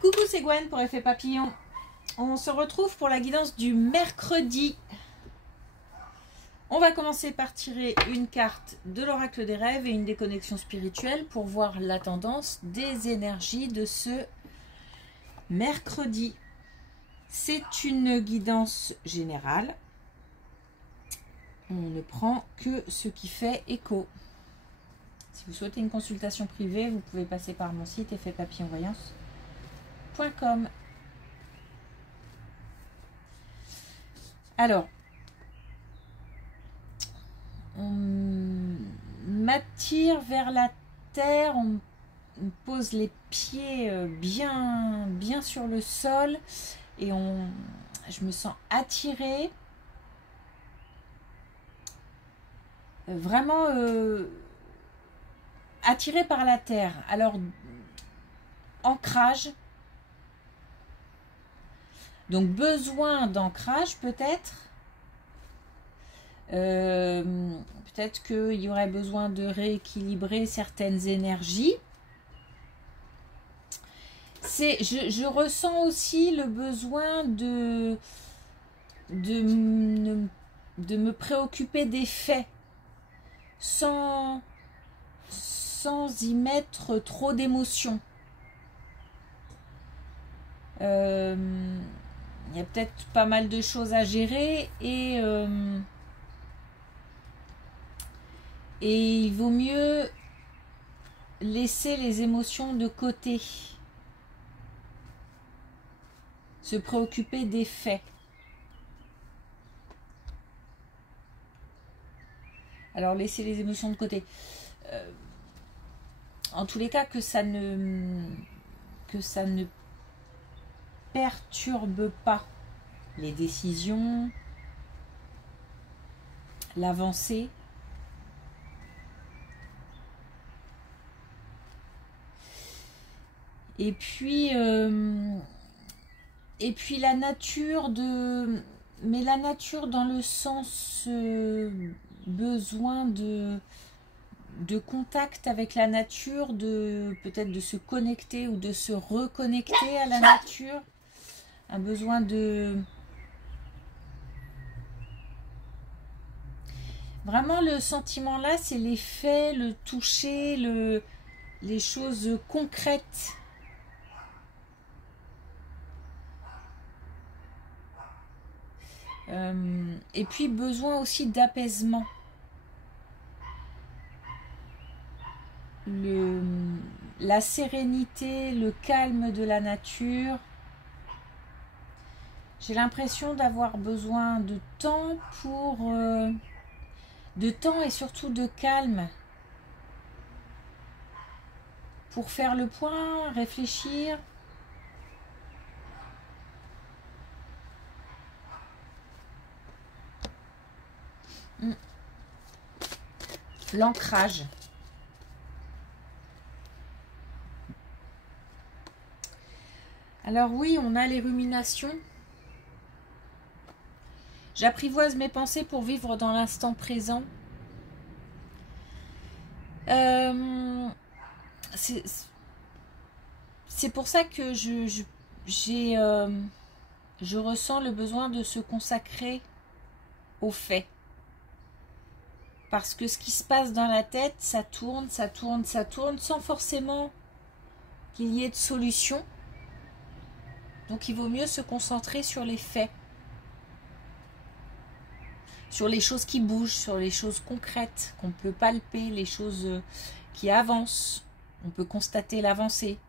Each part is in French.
Coucou, c'est Gwen pour Effet Papillon. On se retrouve pour la guidance du mercredi. On va commencer par tirer une carte de l'oracle des rêves et une déconnexion spirituelle pour voir la tendance des énergies de ce mercredi. C'est une guidance générale. On ne prend que ce qui fait écho. Si vous souhaitez une consultation privée, vous pouvez passer par mon site effetpapillonvoyance.com. Alors, on m'attire vers la terre, on pose les pieds bien sur le sol et je me sens attirée, vraiment attirée par la terre. Alors, ancrage, donc besoin d'ancrage peut-être. Peut-être qu'il y aurait besoin de rééquilibrer certaines énergies. Je ressens aussi le besoin de me préoccuper des faits sans y mettre trop d'émotion. Il y a peut-être pas mal de choses à gérer et il vaut mieux laisser les émotions de côté, se préoccuper des faits. Alors laisser les émotions de côté. En tous les cas, que ça ne perturbe pas les décisions, l'avancée. Et puis la nature mais la nature dans le sens besoin de contact avec la nature, peut-être de se connecter ou de se reconnecter à la nature, un besoin vraiment le sentiment là, c'est les faits, le toucher, les choses concrètes. Et puis besoin aussi d'apaisement. La sérénité, le calme de la nature. J'ai l'impression d'avoir besoin de temps de temps et surtout de calme pour faire le point, réfléchir. L'ancrage. Alors oui, on a les ruminations. J'apprivoise mes pensées pour vivre dans l'instant présent. C'est pour ça que je ressens le besoin de se consacrer aux faits. Parce que ce qui se passe dans la tête, ça tourne, sans forcément qu'il y ait de solution. Donc il vaut mieux se concentrer sur les faits. Sur les choses qui bougent, sur les choses concrètes qu'on peut palper, les choses qui avancent. On peut constater l'avancée.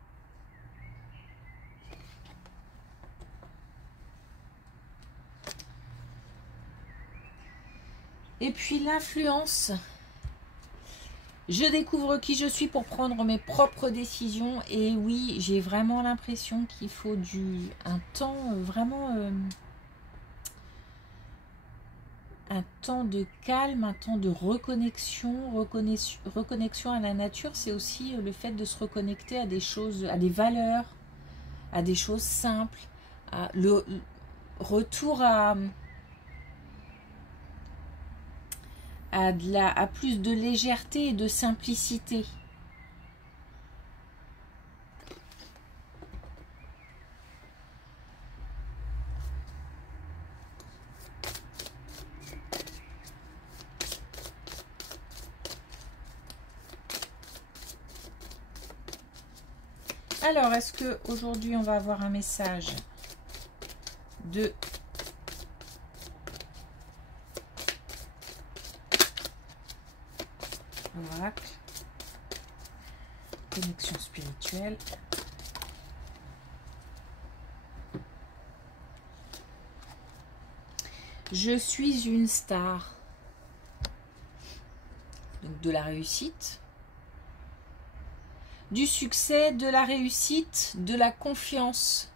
Et puis l'influence. Je découvre qui je suis pour prendre mes propres décisions. Et oui, j'ai vraiment l'impression qu'il faut un temps vraiment... un temps de calme, un temps de reconnexion à la nature. C'est aussi le fait de se reconnecter à des choses, à des valeurs, à des choses simples, le retour à plus de légèreté et de simplicité. Alors, est-ce que aujourd'hui on va avoir un message de l'oracle, connexion spirituelle. Je suis une star. Donc de la réussite, du succès, de la réussite, de la confiance.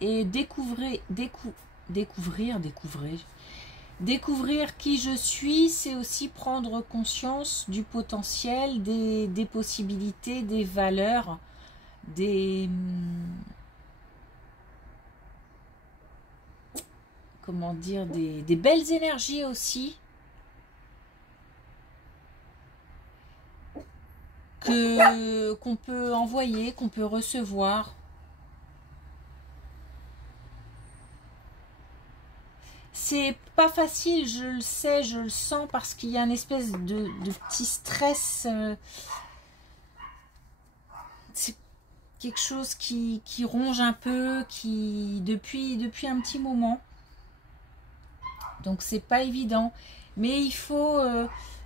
Et découvrir qui je suis, c'est aussi prendre conscience du potentiel, des possibilités, des valeurs, comment dire, des belles énergies aussi qu'on peut envoyer, qu'on peut recevoir. C'est pas facile, je le sais, je le sens, parce qu'il y a une espèce de petit stress. C'est quelque chose qui ronge un peu, depuis un petit moment. Donc c'est pas évident. Mais il faut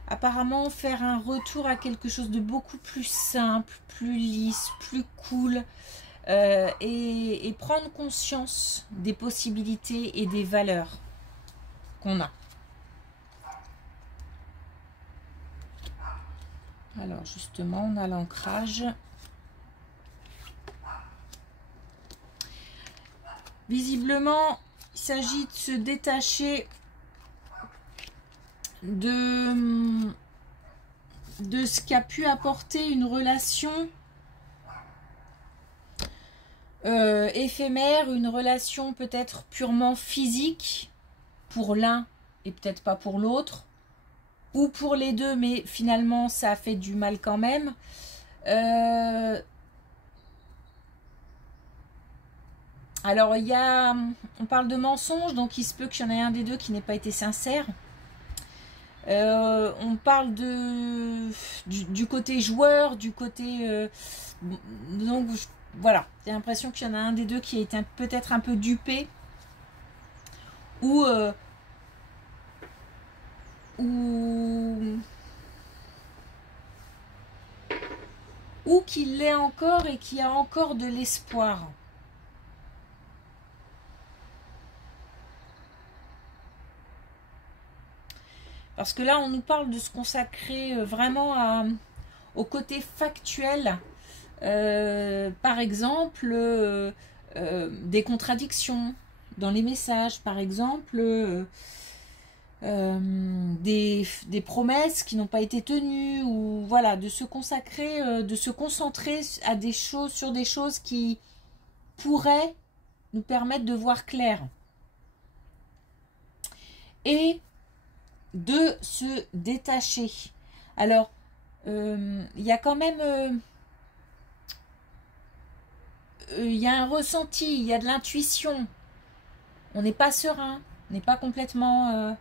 apparemment faire un retour à quelque chose de beaucoup plus simple, plus lisse, plus cool. Et prendre conscience des possibilités et des valeurs qu'on a. Alors justement, on a l'ancrage. Visiblement, il s'agit de se détacher de ce qu'a pu apporter une relation éphémère, une relation peut-être purement physique pour l'un et peut-être pas pour l'autre, ou pour les deux, mais finalement ça a fait du mal quand même. Alors on parle de mensonge, donc il se peut qu'il y en ait un des deux qui n'ait pas été sincère. On parle du côté joueur, du côté donc voilà, j'ai l'impression qu'il y en a un des deux qui a été peut-être un peu dupé, ou qu'il l'est encore et qui a encore de l'espoir. Parce que là, on nous parle de se consacrer vraiment au côté factuel. Par exemple, des contradictions dans les messages, par exemple, des promesses qui n'ont pas été tenues, ou voilà, de se consacrer, de se concentrer à des choses, sur des choses qui pourraient nous permettre de voir clair. Et de se détacher. Alors, il y a quand même il y a un ressenti, il y a de l'intuition. On n'est pas serein, on n'est pas complètement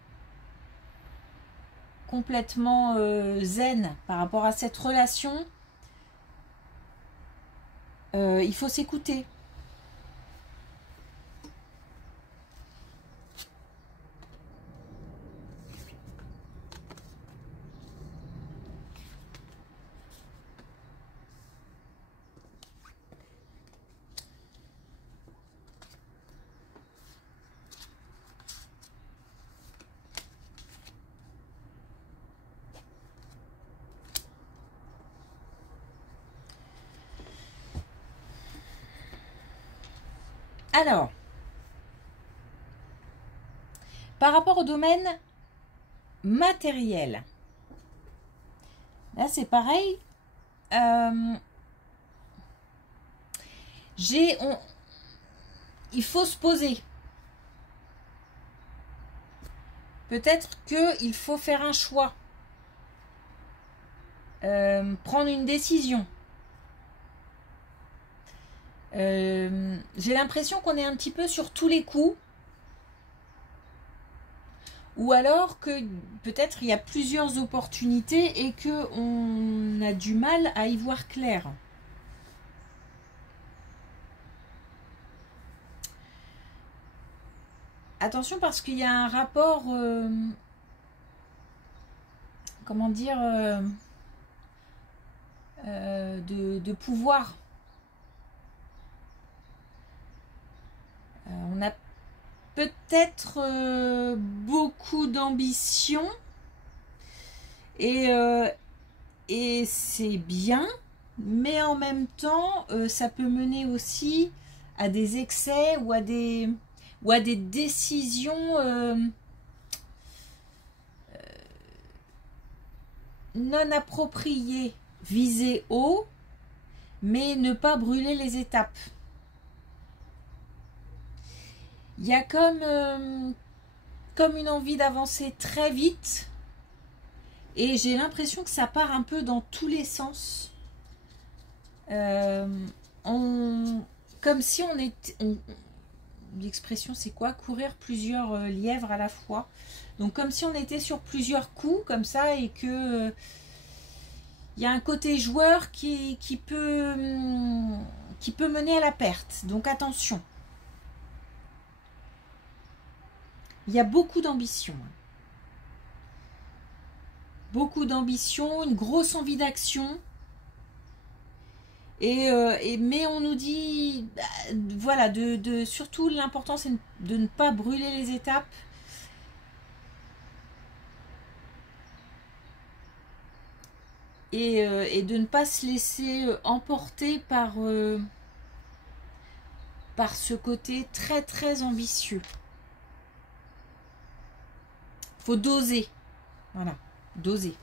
zen par rapport à cette relation. Il faut s'écouter. Alors, par rapport au domaine matériel, là c'est pareil. Il faut se poser. Peut-être qu'il faut faire un choix. Prendre une décision. J'ai l'impression qu'on est un petit peu sur tous les coups. Ou alors que peut-être il y a plusieurs opportunités et qu'on a du mal à y voir clair. Attention parce qu'il y a un rapport, comment dire, de pouvoir. On a peut-être beaucoup d'ambition et c'est bien, mais en même temps, ça peut mener aussi à des excès ou à des décisions non appropriées, viser haut, mais ne pas brûler les étapes. Il y a comme une envie d'avancer très vite et j'ai l'impression que ça part un peu dans tous les sens. Comme si on était... L'expression c'est quoi? Courir plusieurs lièvres à la fois. Donc comme si on était sur plusieurs coups comme ça et que il y a un côté joueur qui peut mener à la perte. Donc attention. Il y a beaucoup d'ambition. Beaucoup d'ambition, une grosse envie d'action. Mais on nous dit, voilà, surtout l'important c'est de ne pas brûler les étapes. Et de ne pas se laisser emporter par ce côté très très ambitieux. Faut doser. Voilà, doser.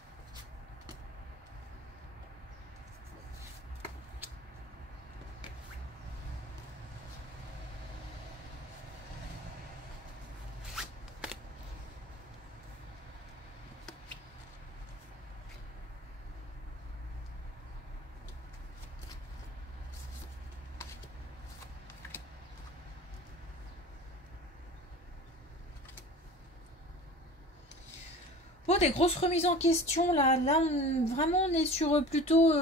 Bon, des grosses remises en question là. Là, vraiment, on est sur plutôt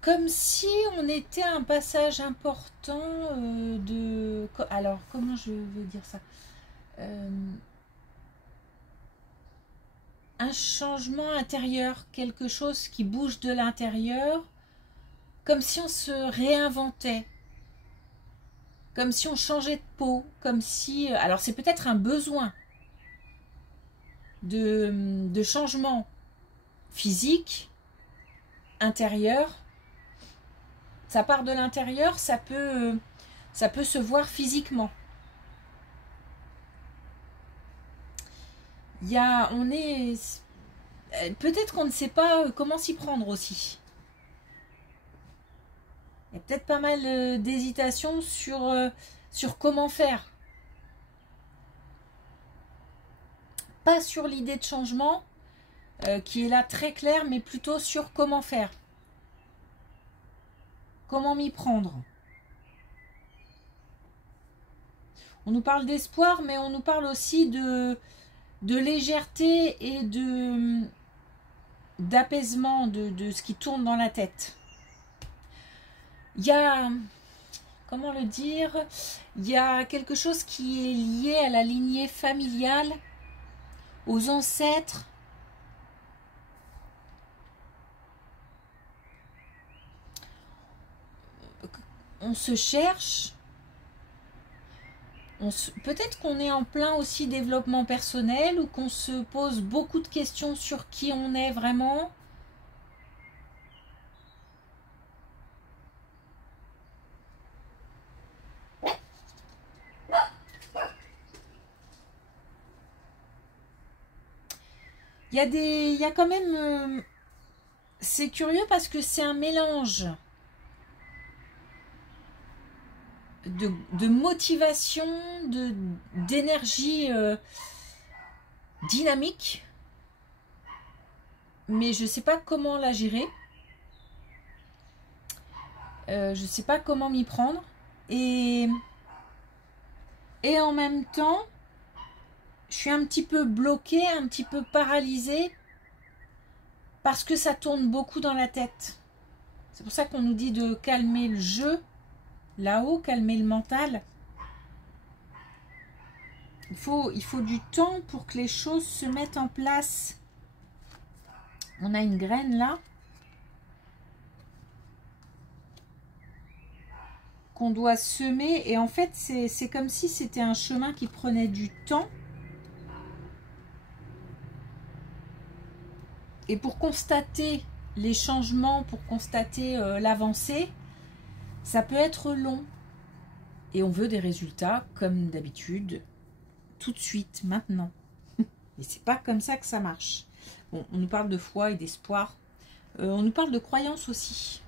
comme si on était à un passage important de. Alors, comment je veux dire ça? Un changement intérieur, quelque chose qui bouge de l'intérieur, comme si on se réinventait. Comme si on changeait de peau, comme si... Alors c'est peut-être un besoin de changement physique, intérieur. Ça part de l'intérieur, ça peut se voir physiquement. Peut-être qu'on ne sait pas comment s'y prendre aussi. Il y a peut-être pas mal d'hésitation sur comment faire. Pas sur l'idée de changement, qui est là très claire, mais plutôt sur comment faire. Comment m'y prendre. On nous parle d'espoir, mais on nous parle aussi de légèreté et d'apaisement de ce qui tourne dans la tête. Il y a, comment le dire, il y a quelque chose qui est lié à la lignée familiale, aux ancêtres. On se cherche. Peut-être qu'on est en plein aussi développement personnel ou qu'on se pose beaucoup de questions sur qui on est vraiment. Il y a quand même... c'est curieux parce que c'est un mélange de motivation, d'énergie dynamique. Mais je ne sais pas comment la gérer. Je ne sais pas comment m'y prendre. Et en même temps, je suis un petit peu bloquée, un petit peu paralysée, parce que ça tourne beaucoup dans la tête. C'est pour ça qu'on nous dit de calmer le jeu, là-haut, calmer le mental. Il faut du temps pour que les choses se mettent en place. On a une graine là. Qu'on doit semer. Et en fait, c'est comme si c'était un chemin qui prenait du temps. Et pour constater les changements, pour constater l'avancée, ça peut être long. Et on veut des résultats, comme d'habitude, tout de suite, maintenant. Et c'est pas comme ça que ça marche. Bon, on nous parle de foi et d'espoir. On nous parle de croyance aussi.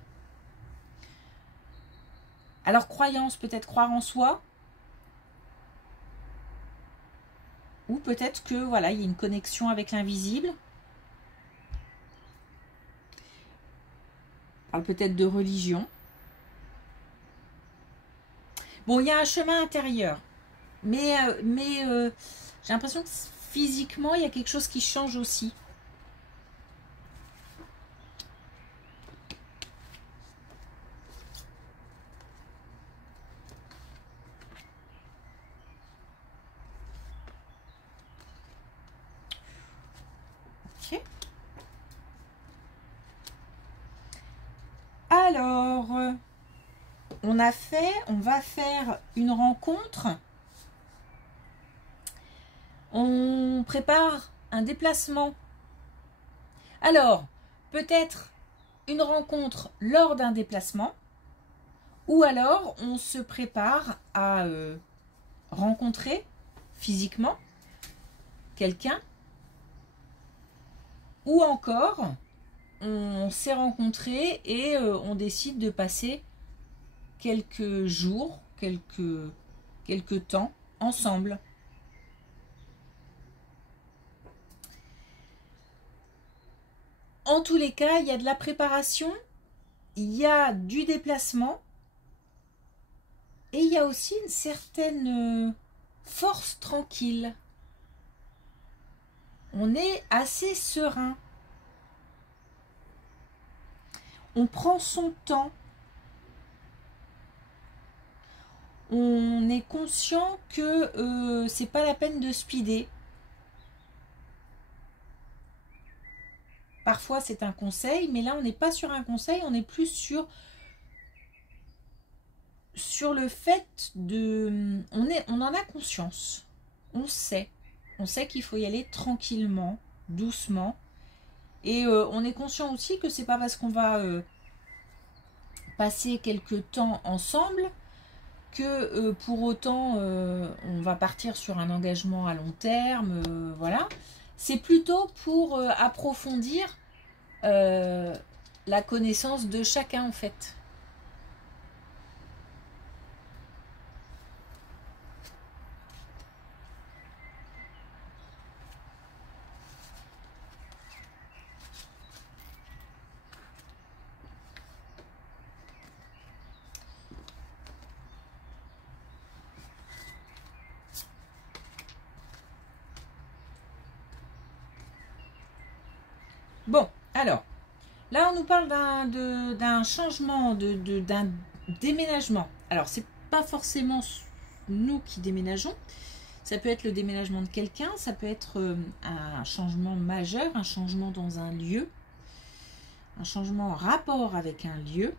Alors, croyance, peut-être croire en soi. Ou peut-être que, voilà, il y a une connexion avec l'invisible. On parle peut-être de religion. Bon, il y a un chemin intérieur. Mais j'ai l'impression que physiquement, il y a quelque chose qui change aussi. Ok. Alors, on va faire une rencontre. On prépare un déplacement. Alors, peut-être une rencontre lors d'un déplacement, ou alors on se prépare à rencontrer physiquement quelqu'un, ou encore on s'est rencontré et on décide de passer quelques jours, quelques temps ensemble. En tous les cas, il y a de la préparation, il y a du déplacement et il y a aussi une certaine force tranquille. On est assez serein. On prend son temps. On est conscient que c'est pas la peine de speeder. Parfois c'est un conseil, mais là on n'est pas sur un conseil, on est plus sur le fait de... On en a conscience. On sait qu'il faut y aller tranquillement, doucement. Et on est conscient aussi que c'est pas parce qu'on va passer quelques temps ensemble que pour autant on va partir sur un engagement à long terme, voilà. C'est plutôt pour approfondir la connaissance de chacun en fait. Bon, alors, là on nous parle d'un changement, d'un déménagement. Alors, c'est pas forcément nous qui déménageons, ça peut être le déménagement de quelqu'un, ça peut être un changement majeur, un changement dans un lieu, un changement en rapport avec un lieu.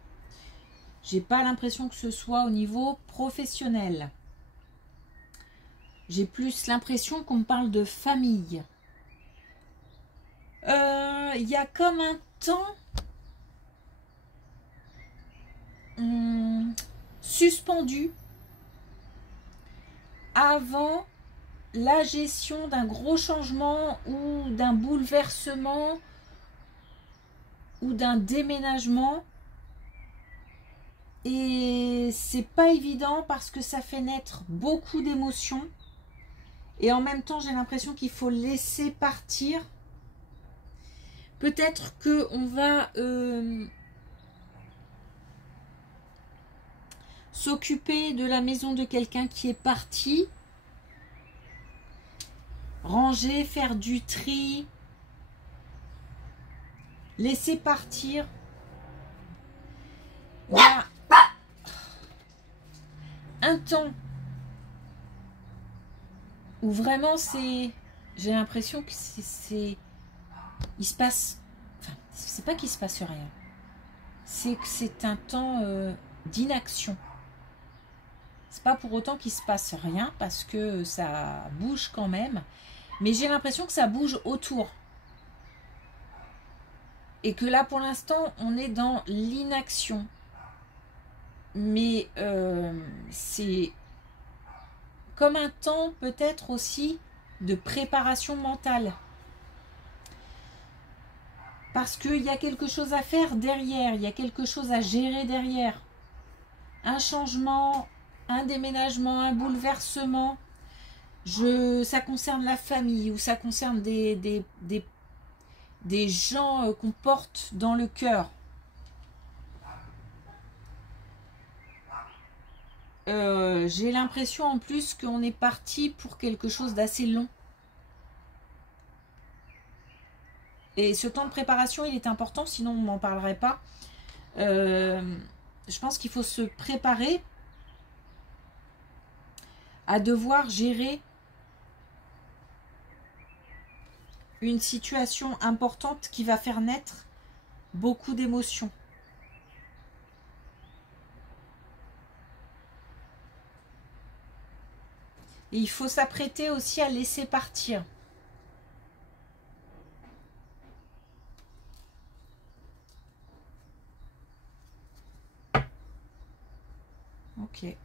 J'ai pas l'impression que ce soit au niveau professionnel. J'ai plus l'impression qu'on me parle de famille. Il y a comme un temps suspendu avant la gestion d'un gros changement ou d'un bouleversement ou d'un déménagement. Et c'est pas évident parce que ça fait naître beaucoup d'émotions. Et en même temps, j'ai l'impression qu'il faut laisser partir. Peut-être qu'on va s'occuper de la maison de quelqu'un qui est parti, ranger, faire du tri, laisser partir. Il y a un temps où vraiment c'est, j'ai l'impression que il se passe, enfin c'est pas qu'il se passe rien, c'est que c'est un temps d'inaction. C'est pas pour autant qu'il se passe rien parce que ça bouge quand même, mais j'ai l'impression que ça bouge autour. Et que là pour l'instant on est dans l'inaction. Mais c'est comme un temps peut-être aussi de préparation mentale. Parce qu'il y a quelque chose à faire derrière, il y a quelque chose à gérer derrière. Un changement, un déménagement, un bouleversement. Ça concerne la famille ou ça concerne des gens qu'on porte dans le cœur. J'ai l'impression en plus qu'on est parti pour quelque chose d'assez long. Et ce temps de préparation, il est important, sinon on n'en parlerait pas. Je pense qu'il faut se préparer à devoir gérer une situation importante qui va faire naître beaucoup d'émotions. Et il faut s'apprêter aussi à laisser partir. Ok.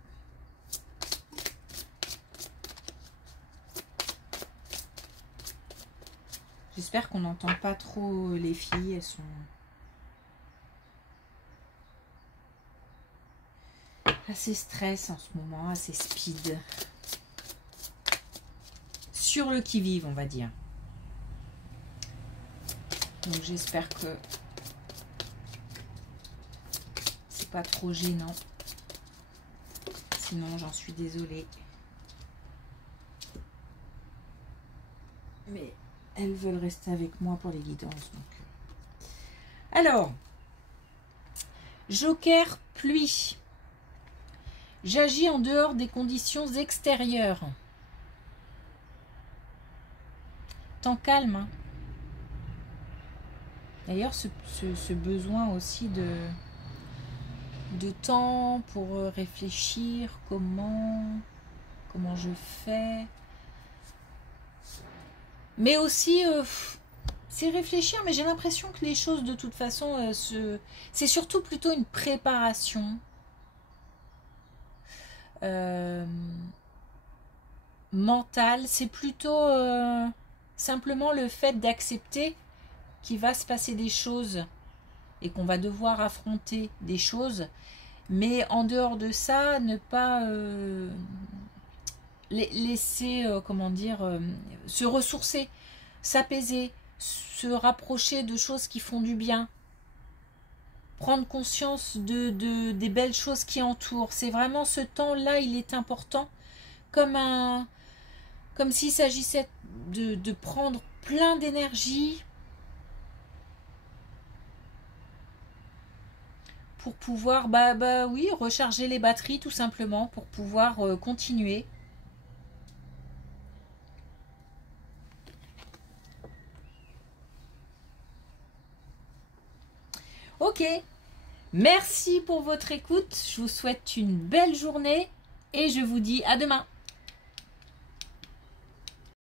J'espère qu'on n'entend pas trop les filles. Elles sont assez stress en ce moment, assez speed. Sur le qui-vive, on va dire. Donc j'espère que c'est pas trop gênant. Sinon, j'en suis désolée. Mais elles veulent rester avec moi pour les guidances. Donc. Alors, Joker pluie. J'agis en dehors des conditions extérieures. Temps calme. Hein. D'ailleurs, ce besoin aussi de temps pour réfléchir, comment je fais. Mais aussi, c'est réfléchir, mais j'ai l'impression que les choses, de toute façon, c'est surtout plutôt une préparation. Mentale. C'est plutôt simplement le fait d'accepter qu'il va se passer des choses et qu'on va devoir affronter des choses, mais en dehors de ça, ne pas laisser, comment dire, se ressourcer, s'apaiser, se rapprocher de choses qui font du bien, prendre conscience des belles choses qui entourent. C'est vraiment ce temps-là, il est important, comme s'il s'agissait de prendre plein d'énergie pour pouvoir, oui, recharger les batteries tout simplement, pour pouvoir continuer. Ok, merci pour votre écoute, je vous souhaite une belle journée et je vous dis à demain.